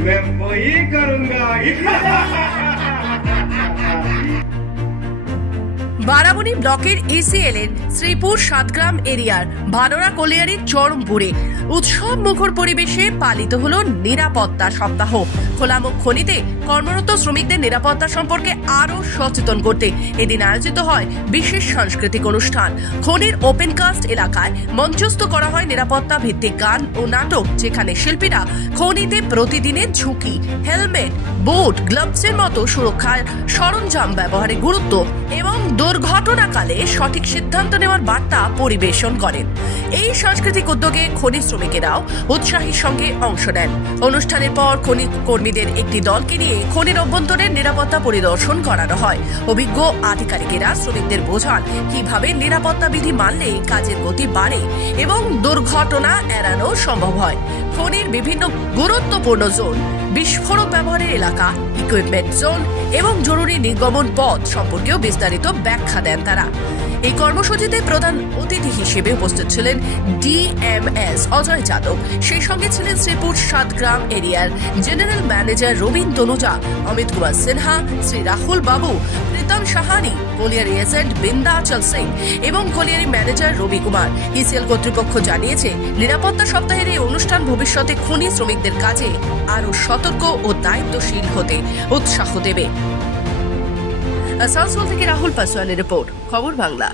मैं वही करूंगा বারাবণী ব্লকের এসিএল এর শ্রীপুর সাতগ্রাম এরিয়ার ভানোরা কলিয়ারির চরমপুরে উৎসব মুখর পরিবেশে পালিত হল নিরাপত্তা সপ্তাহ খোলামুখ খনিতে কর্মরত শ্রমিকদের নিরাপত্তা সম্পর্কে আরও সচেতন করতে এদিন আয়োজিত হয় বিশেষ সাংস্কৃতিক অনুষ্ঠান। খনির ওপেন কাস্ট এলাকায় মঞ্চস্থ করা হয় নিরাপত্তা ভিত্তিক গান ও নাটক, যেখানে শিল্পীরা খনিতে প্রতিদিনের ঝুঁকি, হেলমেট, বোট গ্লাভসের মতো সুরক্ষার সরঞ্জাম ব্যবহারের গুরুত্ব এবং দুর্ঘটনাকালে সঠিক সিদ্ধান্ত নেওয়ার বার্তা পরিবেশন করেন। এই সাংস্কৃতিক উদ্যোগে খনি শ্রমিকেরাও উৎসাহীর সঙ্গে অংশ নেন। অনুষ্ঠানের পর খনি কর্মীদের একটি দলকে নিয়ে খনির অভ্যন্তরের নিরাপত্তা পরিদর্শন করানো হয়। অভিজ্ঞ আধিকারিকেরা শ্রমিকদের বোঝান, কীভাবে নিরাপত্তা বিধি মানলে কাজের গতি বাড়ে এবং দুর্ঘটনা এড়ানো সম্ভব হয়। খনির বিভিন্ন গুরুত্বপূর্ণ জোন, বিস্ফোরক ব্যবহারের এলাকা ইকুইপমেন্ট জোন এবং জরুরি নির্গমন পথ সম্পর্কেও বিস্তারিত ব্যাখ্যা দেন তারা। এই কর্মসূচিতে প্রধান অতিথি হিসেবে উপস্থিত ছিলেন ডিএমএস অজয় যাদব। সেই সঙ্গে ছিলেন শ্রীপুর সাতগ্রাম এরিয়ার general manager Robin Tanuja, Amit Kumar Sinha, Shri Rahul Babu, Pritam Sahani, colliery agent Bindachal Singh এবং colliery manager Ravi Kumar. ECL কর্তৃপক্ষ জানিয়েছে, নিরাপত্তা সপ্তাহের এই অনুষ্ঠান ভবিষ্যতে খনি শ্রমিকদের কাজে আরও সতর্ক ও দায়িত্বশীল হতে উৎসাহ দেবে। আসানসোল থেকে রাহুল পাসওয়ানের রিপোর্ট খবর বাংলা।